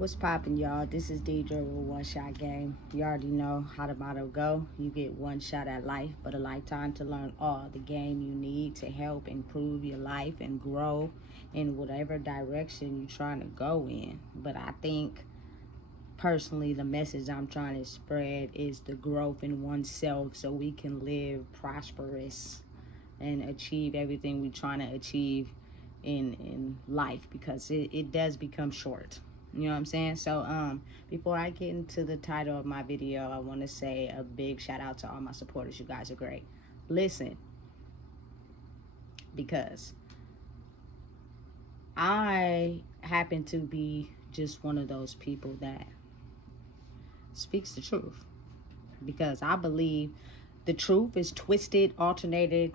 What's poppin', y'all? This is Deidre with One Shot Game. You already know how the motto go. You get one shot at life, but a lifetime to learn all the game you need to help improve your life and grow in whatever direction you're trying to go in. But I think, personally, the message I'm trying to spread is the growth in oneself so we can live prosperous and achieve everything we're trying to achieve in life, because it does become short. You know what I'm saying? So before I get into the title of my video, I want to say a big shout out to all my supporters. You guys are great. Listen, because I happen to be just one of those people that speaks the truth, because I believe the truth is twisted, alternated,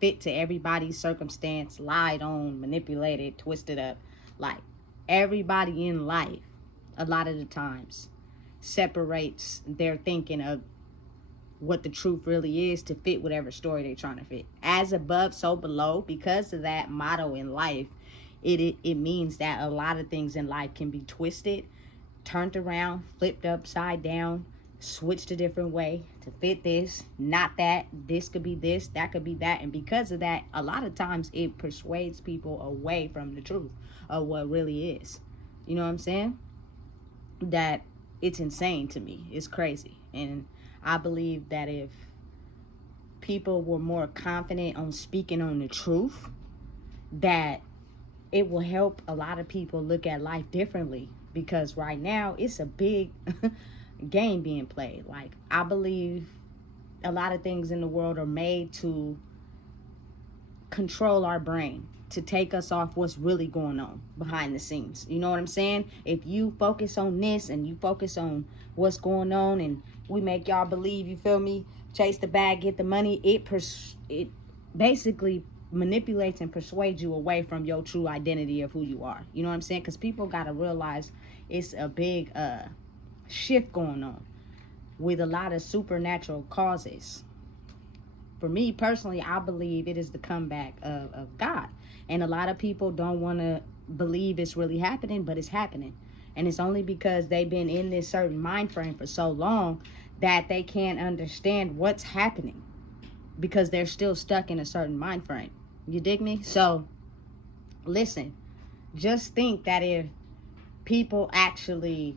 fit to everybody's circumstance, lied on, manipulated, twisted up. Like, everybody in life, a lot of the times, separates their thinking of what the truth really is to fit whatever story they're trying to fit. As above, so below. Because of that motto in life, it means that a lot of things in life can be twisted, turned around, flipped upside down, switched a different way to fit this, not that. This could be this, that could be that. And because of that, a lot of times it persuades people away from the truth of what really is. You know what I'm saying? That it's insane to me. It's crazy. And I believe that if people were more confident on speaking on the truth, that it will help a lot of people look at life differently. Because right now it's a big game being played. Like, I believe a lot of things in the world are made to control our brain, to take us off what's really going on behind the scenes. You know what I'm saying? If you focus on this and you focus on what's going on, and we make y'all believe, you feel me, chase the bag, get the money, it basically manipulates and persuades you away from your true identity of who you are. You know what I'm saying? Because people got to realize it's a big shift going on with a lot of supernatural causes. For me personally, I believe it is the comeback of God. And a lot of people don't want to believe it's really happening, but it's happening. And it's only because they've been in this certain mind frame for so long that they can't understand what's happening, because they're still stuck in a certain mind frame. You dig me? So, listen, just think that if people actually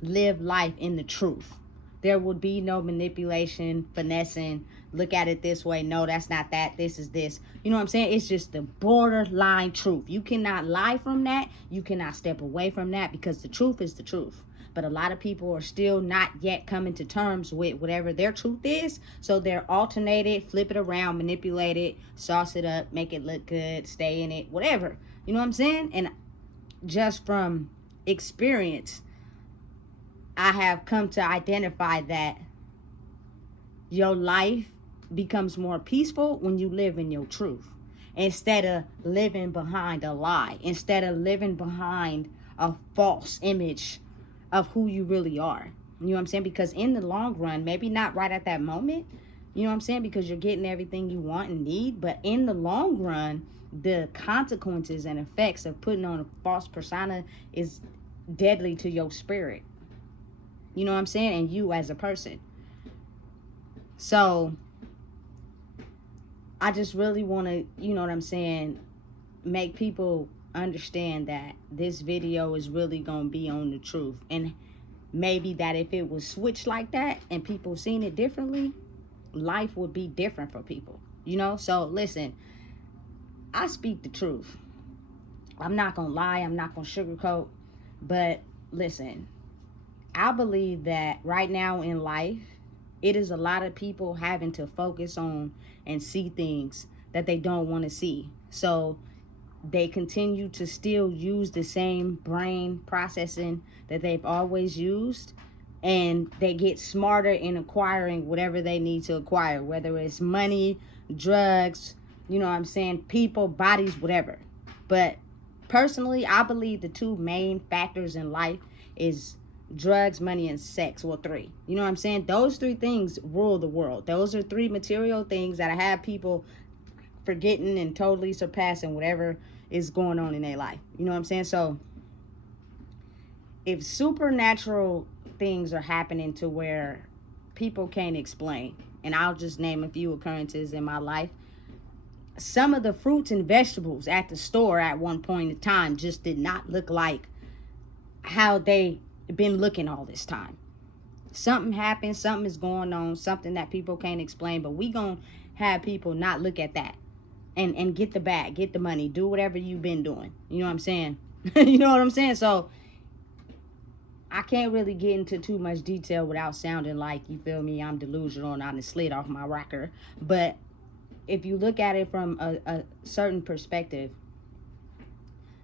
live life in the truth, there would be no manipulation, finessing, look at it this way, no, that's not that, this is this. You know what I'm saying? It's just the borderline truth. You cannot lie from that. You cannot step away from that, because the truth is the truth. But a lot of people are still not yet coming to terms with whatever their truth is. So they're alternated, flip it around, manipulate it, sauce it up, make it look good, stay in it, whatever. You know what I'm saying? And just from experience, I have come to identify that your life becomes more peaceful when you live in your truth, instead of living behind a lie, instead of living behind a false image of who you really are. You know what I'm saying? Because in the long run, maybe not right at that moment, you know what I'm saying, because you're getting everything you want and need, but in the long run, the consequences and effects of putting on a false persona is deadly to your spirit. You know what I'm saying? And you as a person. So I just really want to, you know what I'm saying, make people understand that this video is really going to be on the truth. And maybe that if it was switched like that and people seen it differently, life would be different for people. You know? So listen, I speak the truth. I'm not going to lie. I'm not going to sugarcoat. But listen, I believe that right now in life, it is a lot of people having to focus on and see things that they don't want to see. So they continue to still use the same brain processing that they've always used, and they get smarter in acquiring whatever they need to acquire, whether it's money, drugs, you know what I'm saying, people, bodies, whatever. But personally, I believe the two main factors in life is drugs, money, and sex. Well, three. You know what I'm saying? Those three things rule the world. Those are three material things that I have people forgetting and totally surpassing whatever is going on in their life. You know what I'm saying? So if supernatural things are happening to where people can't explain, and I'll just name a few occurrences in my life. Some of the fruits and vegetables at the store at one point in time just did not look like how they been looking all this time. Something happened, something is going on, something that people can't explain, but we gonna have people not look at that and get the bag, get the money, do whatever you've been doing. You know what I'm saying? You know what I'm saying? So I can't really get into too much detail without sounding like, you feel me, I'm delusional and I done slid off my rocker. But if you look at it from a certain perspective,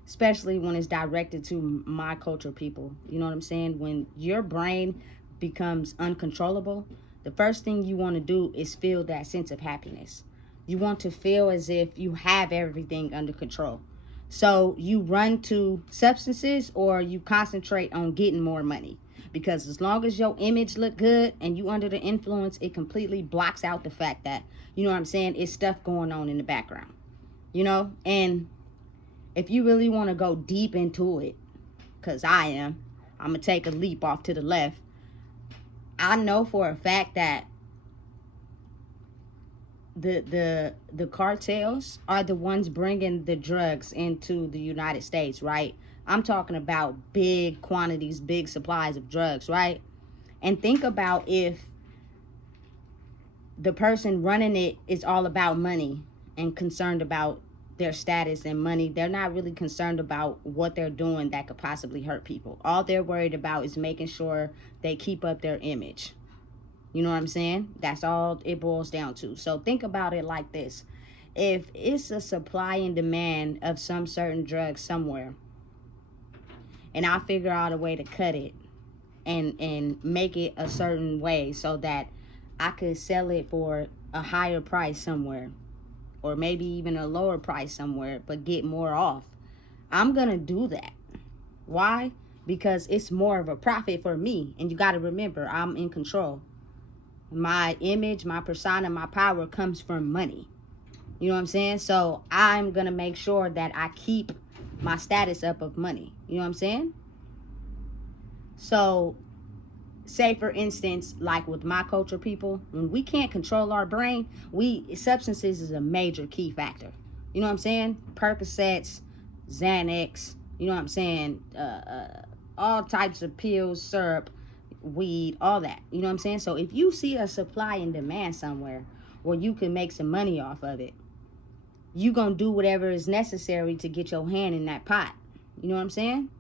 especially when it's directed to my culture people, you know what I'm saying? When your brain becomes uncontrollable, the first thing you want to do is feel that sense of happiness. You want to feel as if you have everything under control. So you run to substances or you concentrate on getting more money. Because as long as your image look good and you under the influence, it completely blocks out the fact that, you know what I'm saying, it's stuff going on in the background. You know? And if you really want to go deep into it, because I'm going to take a leap off to the left. I know for a fact that the cartels are the ones bringing the drugs into the United States, right? I'm talking about big quantities, big supplies of drugs, right? And think about if the person running it is all about money and concerned about their status and money. They're not really concerned about what they're doing that could possibly hurt people. All they're worried about is making sure they keep up their image. You know what I'm saying? That's all it boils down to. So think about it like this. If it's a supply and demand of some certain drug somewhere, and I figure out a way to cut it and make it a certain way so that I could sell it for a higher price somewhere, or maybe even a lower price somewhere, but get more off, I'm going to do that. Why? Because it's more of a profit for me. And you got to remember, I'm in control. My image, my persona, my power comes from money. You know what I'm saying? So I'm going to make sure that I keep my status up of money. You know what I'm saying? So say for instance, like with my culture people, when we can't control our brain, substances is a major key factor. You know what I'm saying? Percocets, Xanax, you know what I'm saying? All types of pills, syrup, weed, all that. You know what I'm saying? So if you see a supply and demand somewhere where you can make some money off of it, you gonna do whatever is necessary to get your hand in that pot. You know what I'm saying?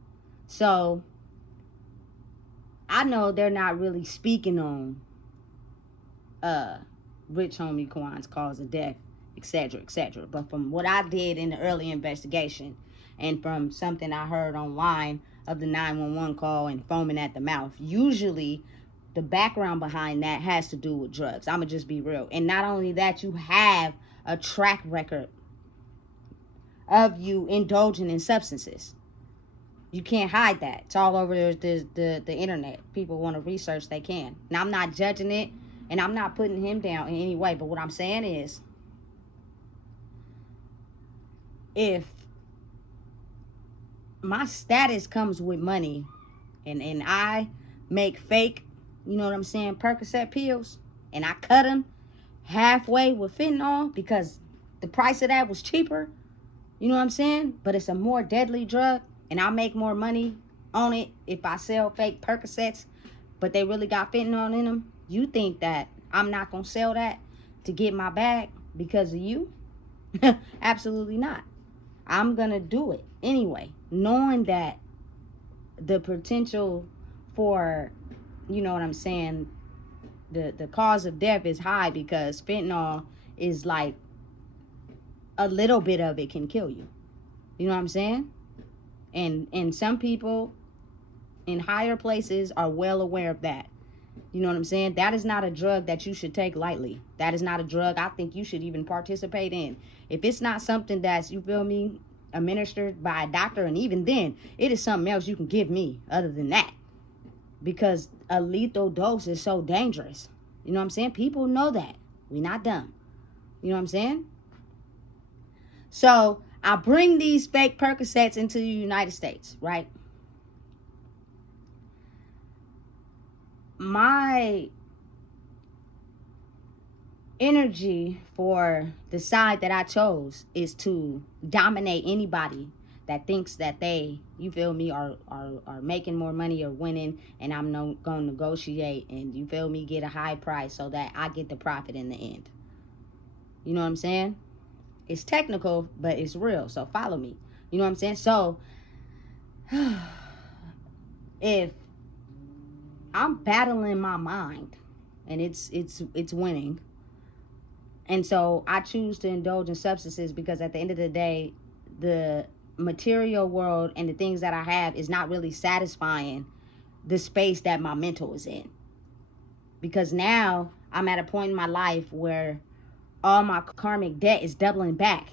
So I know they're not really speaking on Rich Homie Kwan's cause of death, etc., etc. But from what I did in the early investigation and from something I heard online of the 911 call and foaming at the mouth, usually the background behind that has to do with drugs. I'm going to just be real. And not only that, you have a track record of you indulging in substances. You can't hide that. It's all over the internet. People want to research, they can. Now, I'm not judging it, and I'm not putting him down in any way. But what I'm saying is, if my status comes with money, and I make fake, you know what I'm saying, Percocet pills, and I cut them halfway with fentanyl because the price of that was cheaper, you know what I'm saying? But it's a more deadly drug, and I make more money on it if I sell fake Percocets, but they really got fentanyl in them. You think that I'm not going to sell that to get my bag because of you? Absolutely not. I'm going to do it anyway, knowing that the potential for, you know what I'm saying, the cause of death is high because fentanyl is like a little bit of it can kill you. You know what I'm saying? And some people in higher places are well aware of that. You know what I'm saying? That is not a drug that you should take lightly. That is not a drug I think you should even participate in. If it's not something that's, you feel me, administered by a doctor, and even then, it is something else you can give me other than that. Because a lethal dose is so dangerous. You know what I'm saying? People know that. We're not dumb. You know what I'm saying? So I bring these fake Percocets into the United States, right? my energy for the side that I chose is to dominate anybody that thinks that they, you feel me, are making more money or winning, and I'm no going to negotiate and, you feel me, get a high price so that I get the profit in the end. You know what I'm saying? It's technical, but it's real. So follow me. You know what I'm saying? So if I'm battling my mind and it's winning, and so I choose to indulge in substances because at the end of the day, the material world and the things that I have is not really satisfying the space that my mental is in. Because now I'm at a point in my life where all my karmic debt is doubling back,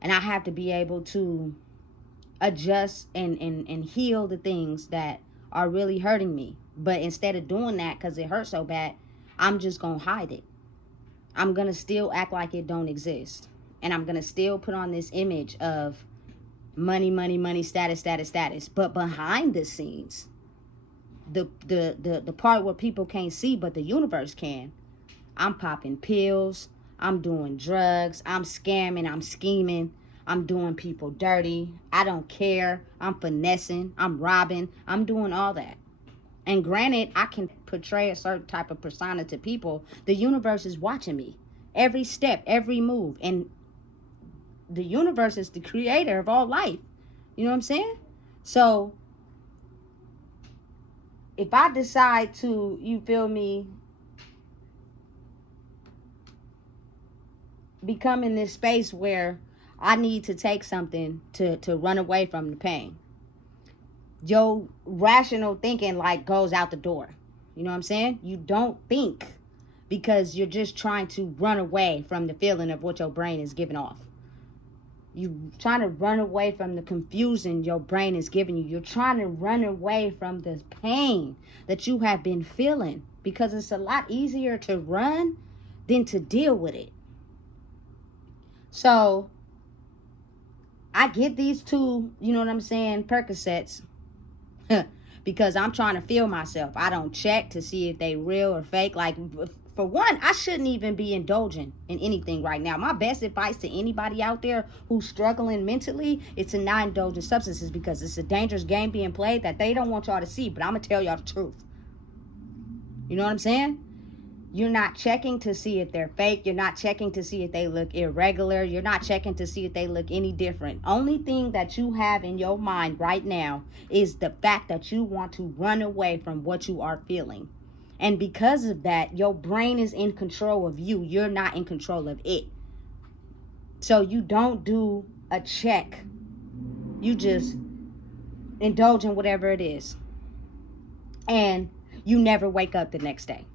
and I have to be able to adjust and heal the things that are really hurting me. But instead of doing that because it hurts so bad, I'm just gonna hide it. I'm gonna still act like it don't exist, and I'm gonna still put on this image of money, money, money, status, status, status. But behind the scenes, the part where people can't see but the universe can, I'm popping pills, I'm doing drugs, I'm scamming, I'm scheming, I'm doing people dirty, I don't care, I'm finessing, I'm robbing, I'm doing all that. And granted, I can portray a certain type of persona to people. The universe is watching me every step, every move. And the universe is the creator of all life. You know what I'm saying? So if I decide to, you feel me, become in this space where I need to take something to run away from the pain, your rational thinking like goes out the door. You know what I'm saying? You don't think because you're just trying to run away from the feeling of what your brain is giving off. You're trying to run away from the confusion your brain is giving you. You're trying to run away from the pain that you have been feeling, because it's a lot easier to run than to deal with it. So I get these two, you know what I'm saying, Percocets because I'm trying to feel myself. I don't check to see if they real or fake. Like, for one, I shouldn't even be indulging in anything right now. My best advice to anybody out there who's struggling mentally is to not indulge in substances, because it's a dangerous game being played that they don't want y'all to see. But I'm going to tell y'all the truth. You know what I'm saying? You're not checking to see if they're fake. You're not checking to see if they look irregular. You're not checking to see if they look any different. Only thing that you have in your mind right now is the fact that you want to run away from what you are feeling. And because of that, your brain is in control of you. You're not in control of it. So you don't do a check. You just indulge in whatever it is. And you never wake up the next day.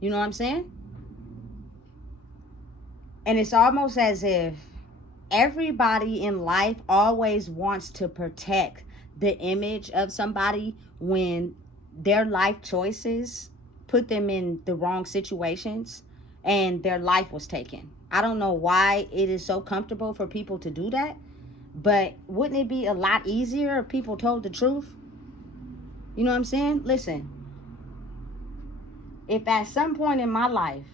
You know what I'm saying? And it's almost as if everybody in life always wants to protect the image of somebody when their life choices put them in the wrong situations and their life was taken. I don't know why it is so comfortable for people to do that, but wouldn't it be a lot easier if people told the truth? You know what I'm saying? Listen. If at some point in my life,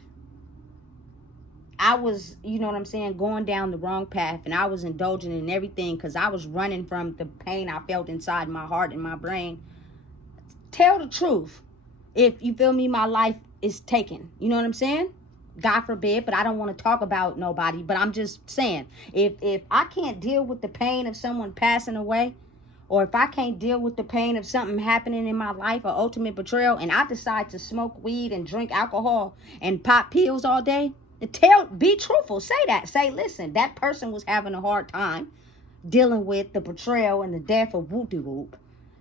I was, you know what I'm saying, going down the wrong path and I was indulging in everything because I was running from the pain I felt inside my heart and my brain, tell the truth. If you feel me, my life is taken. You know what I'm saying? God forbid, but I don't want to talk about nobody. But I'm just saying, if I can't deal with the pain of someone passing away, or if I can't deal with the pain of something happening in my life, or ultimate betrayal, and I decide to smoke weed and drink alcohol and pop pills all day, be truthful. Say that. Say, listen, that person was having a hard time dealing with the betrayal and the death of whoop-de-whoop.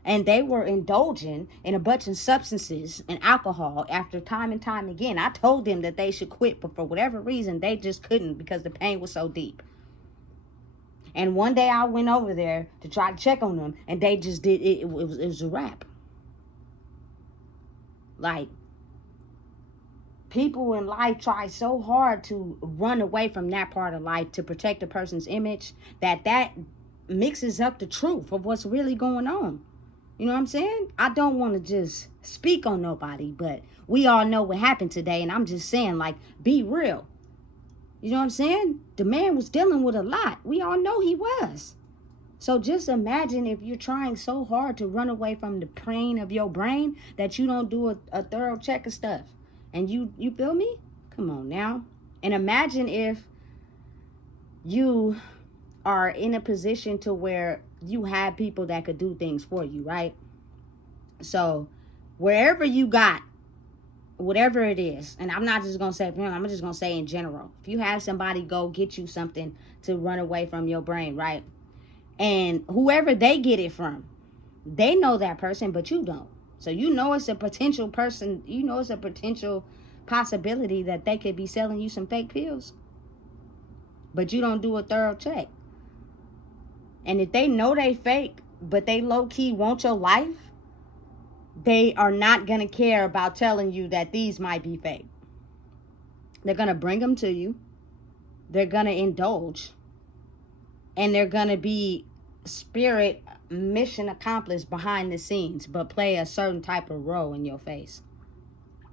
And they were indulging in a bunch of substances and alcohol after time and time again. I told them that they should quit, but for whatever reason, they just couldn't because the pain was so deep. And one day I went over there to try to check on them, and they just did it. It was a wrap. Like, people in life try so hard to run away from that part of life to protect a person's image that mixes up the truth of what's really going on. You know what I'm saying? I don't want to just speak on nobody, but we all know what happened today. And I'm just saying, like, be real. You know what I'm saying? The man was dealing with a lot. We all know he was. So just imagine if you're trying so hard to run away from the pain of your brain that you don't do a thorough check of stuff. And you feel me? Come on now. And imagine if you are in a position to where you have people that could do things for you, right? So wherever you got, whatever it is, and I'm not just going to say, I'm just going to say in general, if you have somebody go get you something to run away from your brain, right? And whoever they get it from, they know that person, but you don't. So you know it's a potential person, you know it's a potential possibility that they could be selling you some fake pills. But you don't do a thorough check. And if they know they fake, but they low-key want your life, they are not going to care about telling you that these might be fake. They're going to bring them to you. They're going to indulge. And they're going to be spirit mission accomplished behind the scenes, but play a certain type of role in your face.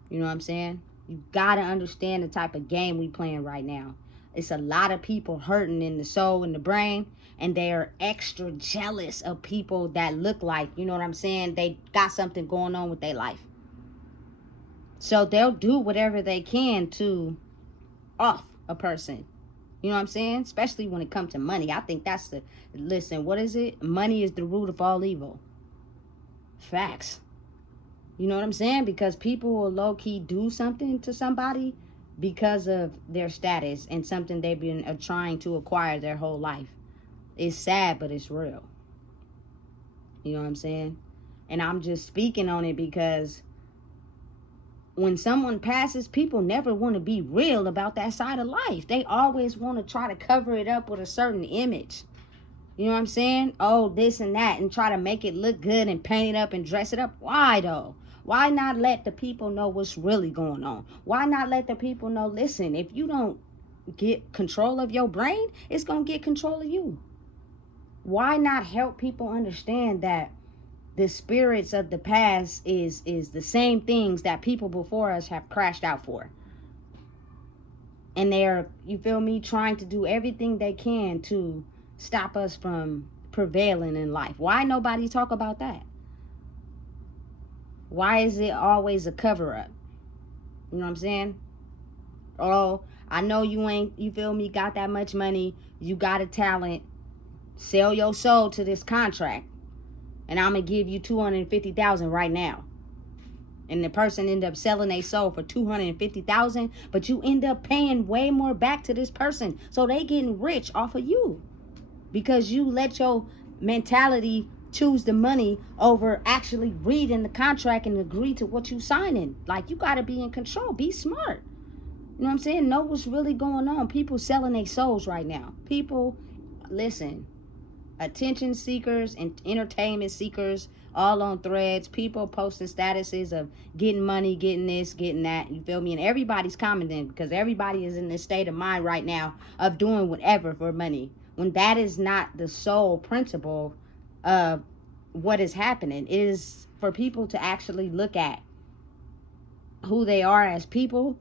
You know what I'm saying? You got to understand the type of game we playing right now. It's a lot of people hurting in the soul and the brain, and they are extra jealous of people that look like, you know what I'm saying, they got something going on with their life. So they'll do whatever they can to off a person. You know what I'm saying? Especially when it comes to money. I think that's listen, what is it? Money is the root of all evil. Facts. You know what I'm saying? Because people will low-key do something to somebody because of their status and something they've been trying to acquire their whole life. It's sad, but it's real. You know what I'm saying? And I'm just speaking on it because when someone passes, people never want to be real about that side of life. They always want to try to cover it up with a certain image. You know what I'm saying? Oh, this and that, and try to make it look good and paint it up and dress it up. Why though? Why not let the people know what's really going on? Why not let the people know, listen, if you don't get control of your brain, it's going to get control of you. Why not help people understand that the spirits of the past is the same things that people before us have crashed out for? And they're, you feel me, trying to do everything they can to stop us from prevailing in life. Why nobody talk about that? Why is it always a cover-up? You know what I'm saying? Oh, I know you ain't, you feel me, got that much money. You got a talent. Sell your soul to this contract. And I'm going to give you $250,000 right now. And the person end up selling their soul for $250,000. But you end up paying way more back to this person. So they getting rich off of you. Because you let your mentality choose the money over actually reading the contract and agree to what you signing. Like, you got to be in control. Be smart. You know what I'm saying? Know what's really going on. People selling their souls right now. People, listen, attention seekers and entertainment seekers all on threads. People posting statuses of getting money, getting this, getting that. You feel me? And everybody's commenting because everybody is in this state of mind right now of doing whatever for money. When that is not the sole principle of what is happening. It is for people to actually look at who they are as people,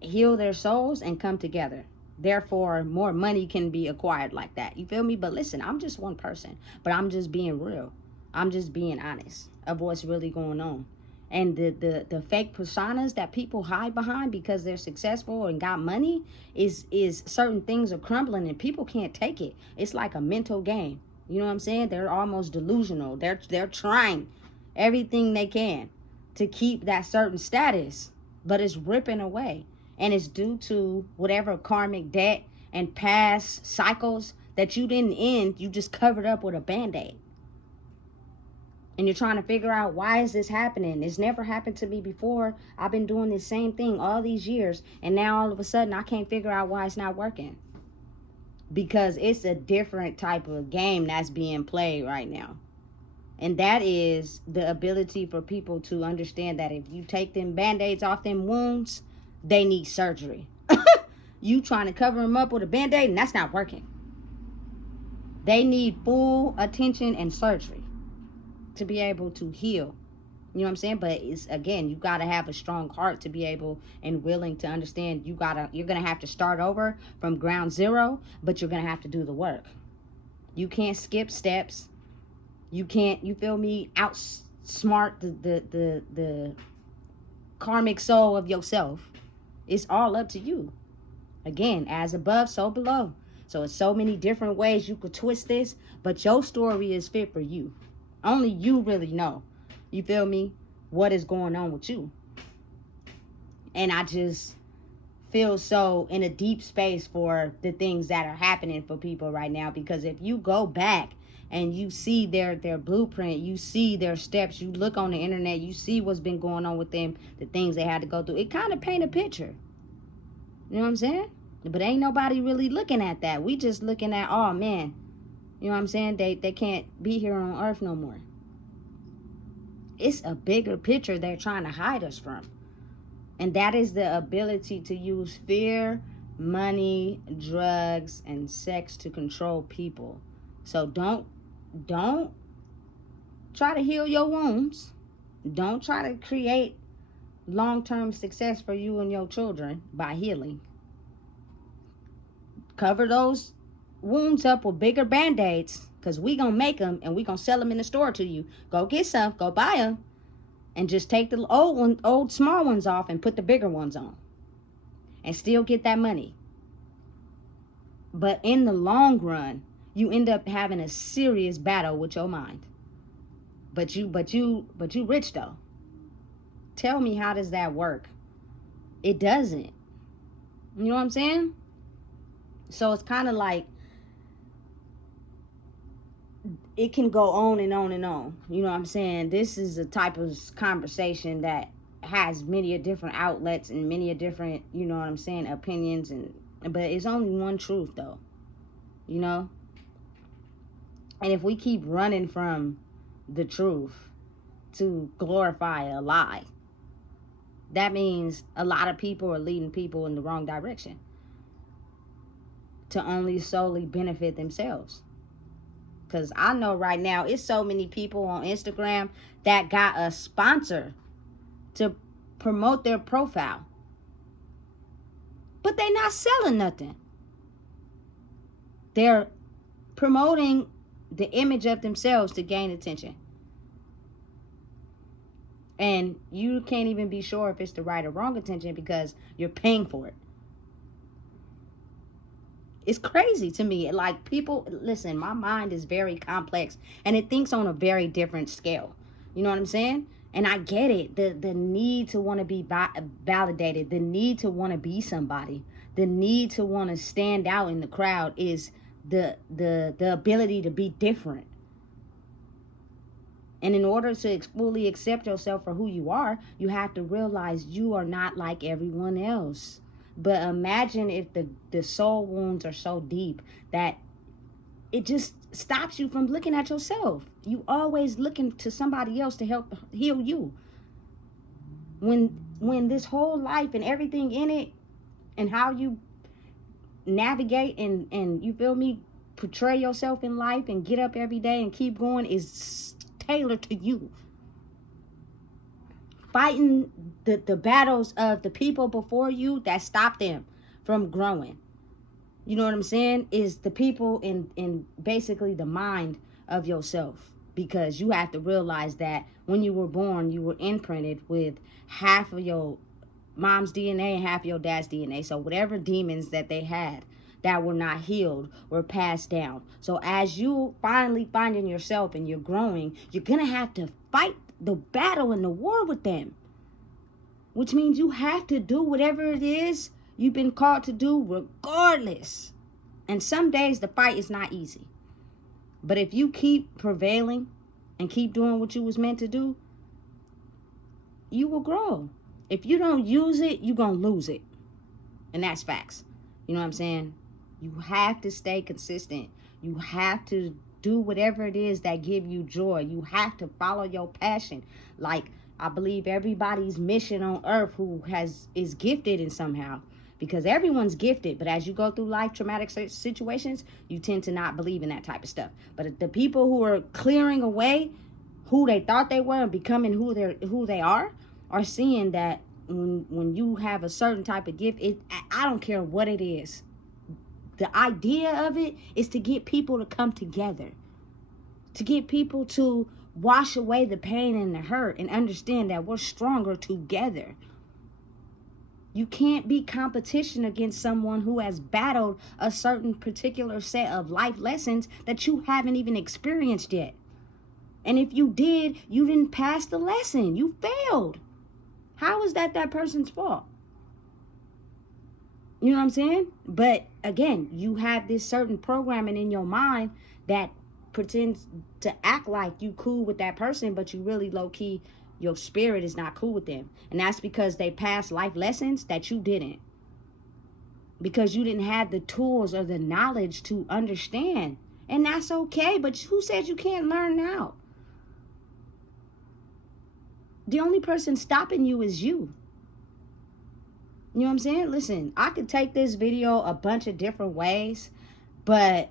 heal their souls, and come together. Therefore, more money can be acquired like that. You feel me? But listen, I'm just one person. But I'm just being real. I'm just being honest of what's really going on. And the fake personas that people hide behind because they're successful and got money is certain things are crumbling and people can't take it. It's like a mental game. You know what I'm saying? They're almost delusional. They're trying everything they can to keep that certain status, but it's ripping away. And it's due to whatever karmic debt and past cycles that you didn't end, you just covered up with a Band-Aid. And you're trying to figure out, why is this happening? It's never happened to me before. I've been doing the same thing all these years. And now all of a sudden I can't figure out why it's not working. Because it's a different type of game that's being played right now. And that is the ability for people to understand that if you take them Band-Aids off them wounds, they need surgery. You trying to cover them up with a Band-Aid, and that's not working. They need full attention and surgery. to be able to heal. You know what I'm saying? But it's, again, you got to have a strong heart to be able and willing to understand you're going to have to start over from ground zero, but you're going to have to do the work. You can't skip steps. You can't, you feel me, outsmart the karmic soul of yourself. It's all up to you. Again, as above, so below. So it's so many different ways you could twist this, but your story is fit for you. Only you really know. You feel me? What is going on with you? And I just feel so in a deep space for the things that are happening for people right now. Because if you go back and you see their blueprint, you see their steps, you look on the internet, you see what's been going on with them, the things they had to go through, it kind of paint a picture. You know what I'm saying? But ain't nobody really looking at that. We just looking at, oh man, you know what I'm saying? They can't be here on earth no more. It's a bigger picture they're trying to hide us from. And that is the ability to use fear, money, drugs, and sex to control people. So don't try to heal your wounds. Don't try to create long-term success for you and your children by healing. Cover those wounds up with bigger band-aids, because we gonna make them and we gonna sell them in the store to you. Go get some, go buy them, and just take the old small ones off and put the bigger ones on, and still get that money. But in the long run, you end up having a serious battle with your mind. But you rich though. Tell me, how does that work? It doesn't. You know what I'm saying? So it's kind of like, it can go on and on and on. You know what I'm saying? This is a type of conversation that has many different outlets and many different, you know what I'm saying, opinions, but it's only one truth though. You know? And if we keep running from the truth to glorify a lie, that means a lot of people are leading people in the wrong direction to only solely benefit themselves. Because I know right now, it's so many people on Instagram that got a sponsor to promote their profile, but they not selling nothing. They're promoting the image of themselves to gain attention. And you can't even be sure if it's the right or wrong attention because you're paying for it. It's crazy to me. Like, people, listen, my mind is very complex and it thinks on a very different scale. You know what I'm saying? And I get it. The need to want to be validated, the need to want to be somebody, the need to want to stand out in the crowd is the ability to be different. And in order to fully accept yourself for who you are, you have to realize you are not like everyone else. But imagine if the soul wounds are so deep that it just stops you from looking at yourself. You always looking to somebody else to help heal you. When this whole life and everything in it and how you navigate and you feel me, portray yourself in life and get up every day and keep going is tailored to you. Fighting the battles of the people before you that stop them from growing. You know what I'm saying? Is the people in basically the mind of yourself. Because you have to realize that when you were born, you were imprinted with half of your mom's DNA and half of your dad's DNA. So whatever demons that they had that were not healed were passed down. So as you finally finding yourself and you're growing, you're going to have to fight the battle and the war with them, which means you have to do whatever it is you've been called to do regardless. And some days the fight is not easy, but if you keep prevailing and keep doing what you was meant to do, you will grow. If you don't use it, you're gonna lose it, and that's facts. You know what I'm saying? You have to stay consistent. You have to do whatever it is that give you joy. You have to follow your passion. Like, I believe everybody's mission on earth who is gifted in somehow, because everyone's gifted. But as you go through life traumatic situations, you tend to not believe in that type of stuff. But the people who are clearing away who they thought they were and becoming who they are seeing that when you have a certain type of gift, I don't care what it is. The idea of it is to get people to come together, to get people to wash away the pain and the hurt and understand that we're stronger together. You can't be competition against someone who has battled a certain particular set of life lessons that you haven't even experienced yet. And if you did, you didn't pass the lesson. You failed. How is that person's fault? You know what I'm saying? But again, you have this certain programming in your mind that pretends to act like you cool with that person, but you really low-key, your spirit is not cool with them. And that's because they passed life lessons that you didn't. Because you didn't have the tools or the knowledge to understand. And that's okay, but who said you can't learn now? The only person stopping you is you. You know what I'm saying? Listen, I could take this video a bunch of different ways, but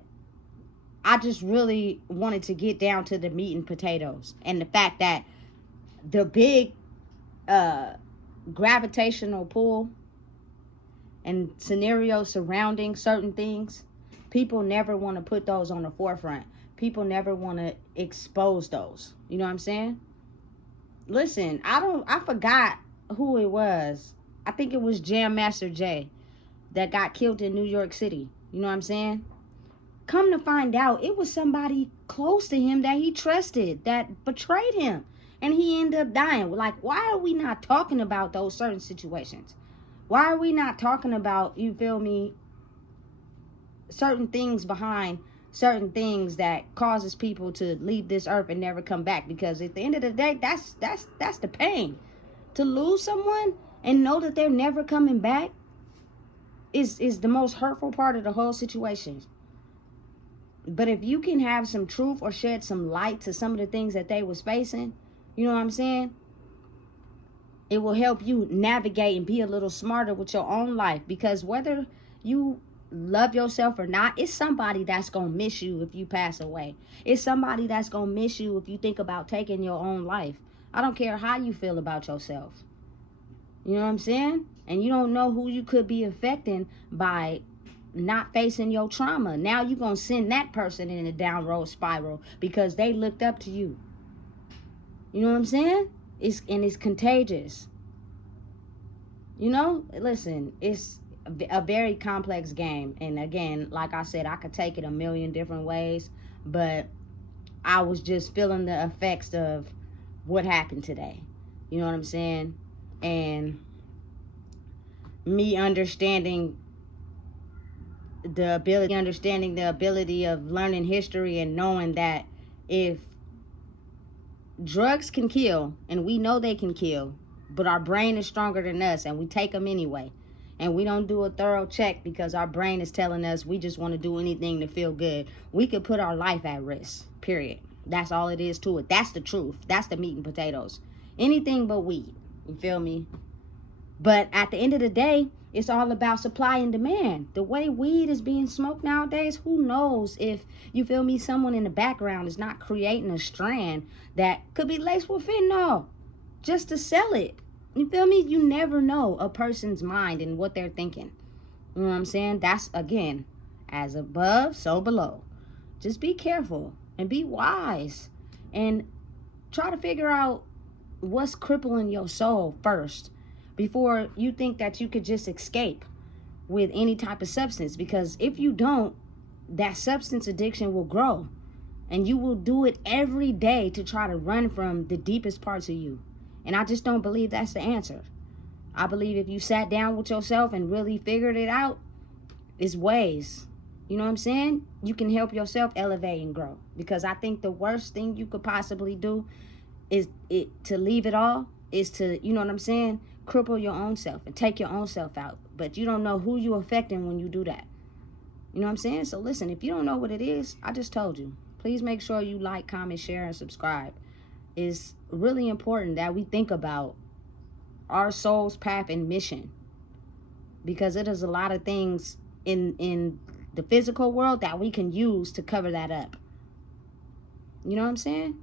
I just really wanted to get down to the meat and potatoes. And the fact that the big gravitational pull and scenarios surrounding certain things, people never want to put those on the forefront. People never want to expose those. You know what I'm saying? Listen, I forgot who it was. I think it was Jam Master Jay that got killed in New York City. You know what I'm saying? Come to find out, it was somebody close to him that he trusted that betrayed him. And he ended up dying. Like, why are we not talking about those certain situations? Why are we not talking about, you feel me, certain things behind certain things that causes people to leave this earth and never come back? Because at the end of the day, that's the pain. To lose someone and know that they're never coming back is the most hurtful part of the whole situation. But if you can have some truth or shed some light to some of the things that they was facing, you know what I'm saying? It will help you navigate and be a little smarter with your own life. Because whether you love yourself or not, it's somebody that's going to miss you if you pass away. It's somebody that's going to miss you if you think about taking your own life. I don't care how you feel about yourself. You know what I'm saying? And you don't know who you could be affecting by not facing your trauma. Now you're going to send that person in a downward spiral because they looked up to you. You know what I'm saying? It's contagious. You know, listen, it's a very complex game. And again, like I said, I could take it a million different ways, but I was just feeling the effects of what happened today. You know what I'm saying? And me understanding the ability of learning history and knowing that if drugs can kill, and we know they can kill, but our brain is stronger than us and we take them anyway, and we don't do a thorough check because our brain is telling us we just want to do anything to feel good, we could put our life at risk, period. That's all it is to it. That's the truth. That's the meat and potatoes. Anything but weed. You feel me? But at the end of the day, it's all about supply and demand. The way weed is being smoked nowadays, who knows if, you feel me, someone in the background is not creating a strand that could be laced with fentanyl just to sell it. You feel me? You never know a person's mind and what they're thinking. You know what I'm saying? That's, again, as above, so below. Just be careful and be wise and try to figure out what's crippling your soul first before you think that you could just escape with any type of substance. Because if you don't, that substance addiction will grow and you will do it every day to try to run from the deepest parts of you. And I just don't believe that's the answer. I believe if you sat down with yourself and really figured it out, it's ways. You know what I'm saying? You can help yourself elevate and grow. Because I think the worst thing you could possibly do is to leave it all, is to, you know what I'm saying, cripple your own self and take your own self out. But you don't know who you're affecting when you do that. You know what I'm saying? So listen, if you don't know what it is, I just told you. Please make sure you like, comment, share, and subscribe. It's really important that we think about our soul's path and mission. Because it is a lot of things in the physical world that we can use to cover that up. You know what I'm saying?